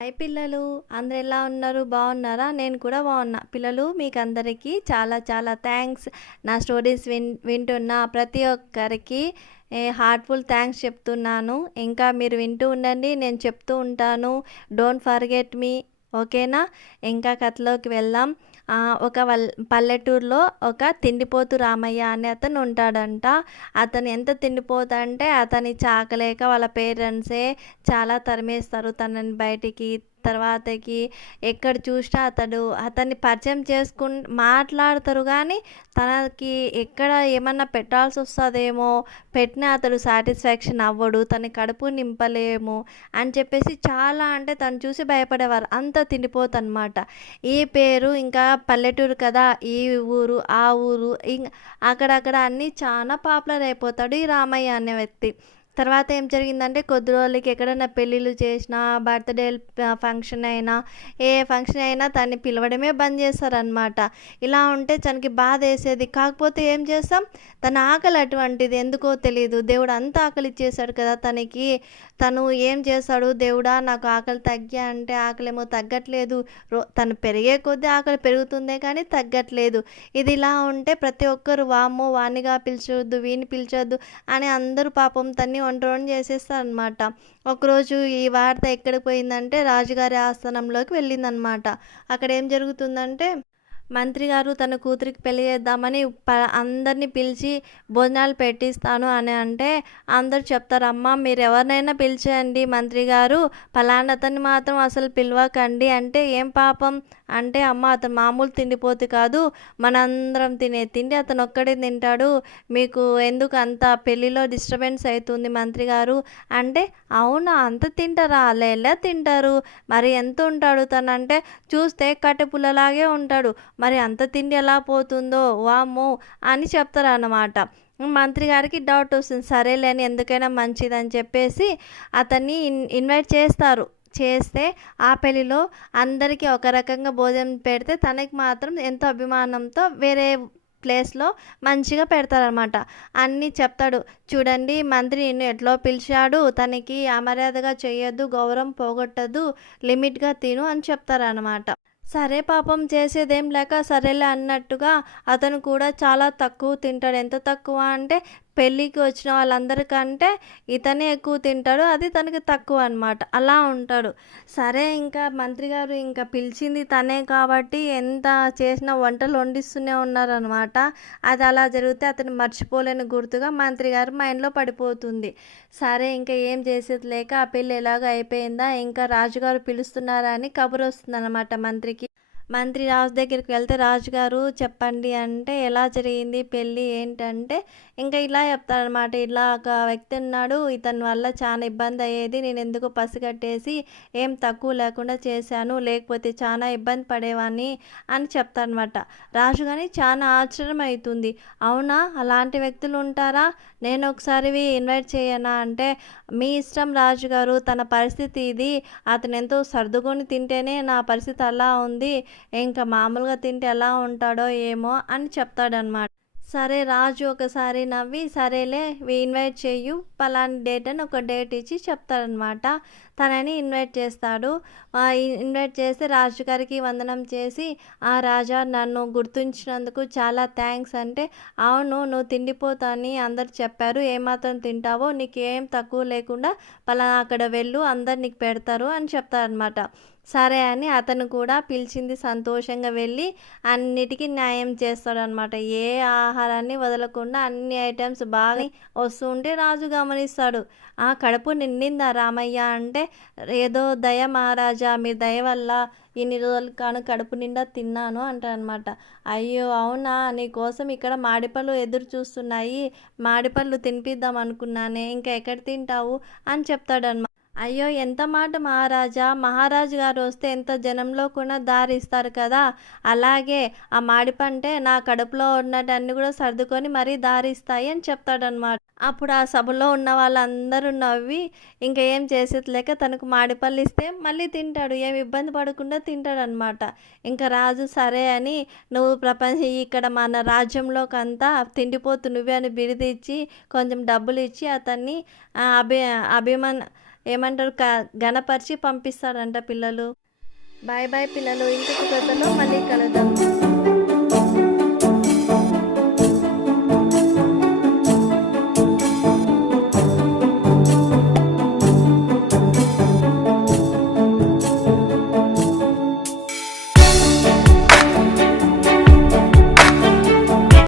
Hi పిల్లలు, అందరు ఎలా ఉన్నారు? బాగున్నారా? నేను కూడా బాగున్నా. పిల్లలు, మీకు అందరికీ చాలా చాలా థ్యాంక్స్. నా స్టోరీస్ వింటున్న ప్రతి ఒక్కరికి హార్ట్ఫుల్ థ్యాంక్స్ చెప్తున్నాను. ఇంకా మీరు వింటూ ఉండండి, నేను చెప్తూ ఉంటాను. Don't forget me. ఓకేనా? ఇంకా కథలోకి వెళ్దాం. ఒక పల్లెటూరులో ఒక తిండిపోతు రామయ్య అనే అతను ఉంటాడంట. అతను ఎంత తిండిపోతు అంటే అతని చాకలేక వాళ్ళ పేరెంట్సే చాలా తరిమేస్తారు తనని బయటికి. తర్వాతకి ఎక్కడ చూసినా అతన్ని పరిచయం మాట్లాడతారు, కానీ తనకి ఎక్కడ ఏమన్నా పెట్టాల్సి వస్తుందేమో, పెట్టినా అతడు సాటిస్ఫాక్షన్ అవ్వడు, తన కడుపు నింపలేము అని చెప్పేసి చాలా అంటే తను చూసి భయపడేవారు. అంత తిండిపోతనమాట. ఈ పేరు ఇంకా పల్లెటూరు కదా, ఈ ఊరు ఆ ఊరు అక్కడక్కడ అన్నీ చాలా పాపులర్ అయిపోతాడు ఈ రామయ్య అనే వ్యక్తి. తర్వాత ఏం జరిగిందంటే కొద్ది రోజులకి ఎక్కడైనా పెళ్ళిళ్ళు చేసినా, బర్త్‌డే ఫంక్షన్ అయినా, ఏ ఫంక్షన్ అయినా తనని పిలవడమే బంద్ చేస్తారనమాట. ఇలా ఉంటే తనకి బాధేసేది. కాకపోతే ఏం చేస్తాం, తన ఆకలి అటువంటిది, ఎందుకో తెలీదు. దేవుడు అంత ఆకలి ఇచ్చేసాడు కదా తనకి. తను ఏం చేస్తాడు, దేవుడా నాకు ఆకలి తగ్గా అంటే ఆకలేమో తగ్గట్లేదు. తను పెరిగే కొద్దీ ఆకలి పెరుగుతుందే కానీ తగ్గట్లేదు. ఇది ఇలా ఉంటే ప్రతి ఒక్కరు వామ్మో వానిగా పిలిచొద్దు, వీడిని పిలిచొద్దు అని అందరూ పాపం తన్ని ఒంటరిని చేసేస్తారనమాట. ఒకరోజు ఈ వార్త ఎక్కడికి పోయిందంటే రాజుగారి ఆస్థానంలోకి వెళ్ళిందనమాట. అక్కడ ఏం జరుగుతుందంటే మంత్రి గారు తన కూతురికి పెళ్లి చేద్దామని అందరినీ పిలిచి భోజనాలు పెట్టిస్తాను అని అంటే అందరూ చెప్తారు, అమ్మ మీరు ఎవరినైనా పిలిచేయండి, మంత్రి గారు పలానా అతన్ని మాత్రం అసలు పిలవకండి అంటే, ఏం పాపం అంటే, అమ్మ అతను మామూలు తిండిపోతు కాదు, మనందరం తినే తిండి అతను ఒక్కడే తింటాడు, మీకు ఎందుకు అంత పెళ్ళిలో డిస్టర్బెన్స్ అవుతుంది మంత్రి గారు అంటే, అవునా అంత తింటారా? అలా తింటారు, మరి ఎంత ఉంటాడు తను అంటే, చూస్తే కట్టెపుల్లలాగే ఉంటాడు, మరి అంత తిండి ఎలా పోతుందో వామ్మో అని చెప్తారన్నమాట. మంత్రి గారికి డౌట్ వస్తుంది. సరేలే అని ఎందుకైనా మంచిదని చెప్పేసి అతన్ని ఇన్వైట్ చేస్తారు. చేస్తే ఆ పెళ్ళిలో అందరికీ ఒక రకంగా భోజనం పెడితే తనకి మాత్రం ఎంతో అభిమానంతో వేరే ప్లేస్లో మంచిగా పెడతారనమాట. అన్నీ చెప్తాడు, చూడండి మంత్రి నిన్ను ఎట్లో పిలిచాడు, తనకి అమర్యాదగా చేయొద్దు, గౌరవం పోగొట్టద్దు, లిమిట్గా తిను అని చెప్తారనమాట. సరే పాపం చేసేదేం లేక సరేలే అన్నట్టుగా అతను కూడా చాలా తక్కువ తింటాడు. ఎంత తక్కువ అంటే పెళ్ళికి వచ్చిన వాళ్ళందరికంటే ఇతనే ఎక్కువ తింటాడు. అది తనకి తక్కువ అనమాట. అలా ఉంటాడు. సరే ఇంకా మంత్రి గారు ఇంకా పిలిచింది తనే కాబట్టి ఎంత చేసినా వంటలు వండిస్తూనే ఉన్నారనమాట. అది అలా జరిగితే అతను మర్చిపోలేని గుర్తుగా మంత్రి గారు మైండ్లో పడిపోతుంది. సరే ఇంకా ఏం చేసేది లేక ఆ పెళ్ళి ఎలాగ అయిపోయిందా, ఇంకా రాజుగారు పిలుస్తున్నారా అని కబురు వస్తుందన్నమాట మంత్రికి. మంత్రి రాజు దగ్గరికి వెళ్తే రాజుగారు చెప్పండి అంటే, ఎలా జరిగింది పెళ్ళి ఏంటంటే, ఇంకా ఇలా చెప్తారనమాట. ఇలా ఒక వ్యక్తి ఉన్నాడు, ఇతని వల్ల చాలా ఇబ్బంది అయ్యేది, నేను ఎందుకు పసిగట్టేసి ఏం తక్కువ లేకుండా చేశాను, లేకపోతే చాలా ఇబ్బంది పడేవాడిని అని చెప్తారనమాట. రాజు కానీ చాలా ఆశ్చర్యం అవుతుంది. అవునా అలాంటి వ్యక్తులు ఉంటారా, నేను ఒకసారి ఇన్వైట్ చేయనా అంటే, మీ ఇష్టం రాజుగారు, తన పరిస్థితి ఇది, అతను ఎంతో సర్దుకొని తింటేనే నా పరిస్థితి అలా ఉంది, ఇంకా మామూలుగా తింటే ఎలా ఉంటాడో ఏమో అని చెప్తాడనమాట. సరే రాజు ఒకసారి నవ్వి, సరేలే ఇన్వైట్ చెయ్యు పలాని డేట్ అని ఒక డేట్ ఇచ్చి చెప్తాడనమాట. తనని ఇన్వైట్ చేస్తాడు. ఇన్వైట్ చేస్తే రాజుగారికి వందనం చేసి, ఆ రాజా నన్ను గుర్తుంచినందుకు చాలా థ్యాంక్స్ అంటే, అవును నువ్వు తిండిపోతా అని అందరు చెప్పారు, ఏమాత్రం తింటావో నీకేం తక్కువ లేకుండా పలానా అక్కడ వెళ్ళు, అందరు నీకు పెడతారు అని చెప్తారనమాట. సరే అని అతను కూడా పిలిచింది సంతోషంగా వెళ్ళి అన్నిటికీ న్యాయం చేస్తాడనమాట. ఏ ఆహారాన్ని వదలకుండా అన్ని ఐటమ్స్ బాగా వస్తూ ఉంటే రాజు గమనిస్తాడు. ఆ కడుపు నిండిందా రామయ్య అంటే, ఏదో దయ మహారాజా, మీ దయ వల్ల ఇన్ని రోజులు కాను కడుపు నిండా తిన్నాను అంటారనమాట. అయ్యో అవునా, నీకోసం ఇక్కడ మామిడిపళ్ళు ఎదురు చూస్తున్నాయి, మామిడిపళ్ళు తినిపిద్దాం అనుకున్నానే, ఇంకా ఎక్కడ తింటావు అని చెప్తాడనమాట. అయ్యో ఎంత మాట మహారాజా, మహారాజు గారు వస్తే ఎంత జనంలో కూడా దారి ఇస్తారు కదా, అలాగే ఆ మాడిపంటే నా కడుపులో ఉన్నటన్ని కూడా సర్దుకొని మరీ దారి ఇస్తాయి అని చెప్తాడనమాట. అప్పుడు ఆ సభలో ఉన్న వాళ్ళందరూ నవ్వి ఇంకా ఏం చేసేది లేక తనకు మాడిపళ్ళు ఇస్తే మళ్ళీ తింటాడు, ఏమి ఇబ్బంది పడకుండా తింటాడనమాట. ఇంకా రాజు సరే అని, నువ్వు ఇక్కడ మన రాజ్యంలోకంతా తిండిపోతు నువ్వే అని బిరుదిచ్చి కొంచెం డబ్బులు ఇచ్చి అతన్ని అభి అభిమన్ ఏమంటారు గణపరిచి పంపిస్తాడంట పిల్లలు. బాయ్ బాయ్ పిల్లలు, ఇంకొక కథలో మళ్ళీ కలుద్దాం.